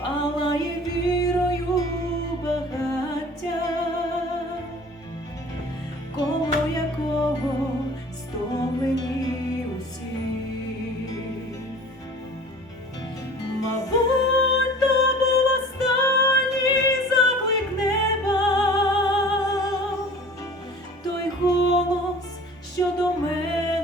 палає вірою багаття, коло якого стомлені усі. Мабуть, то був останній той голос, що до мене.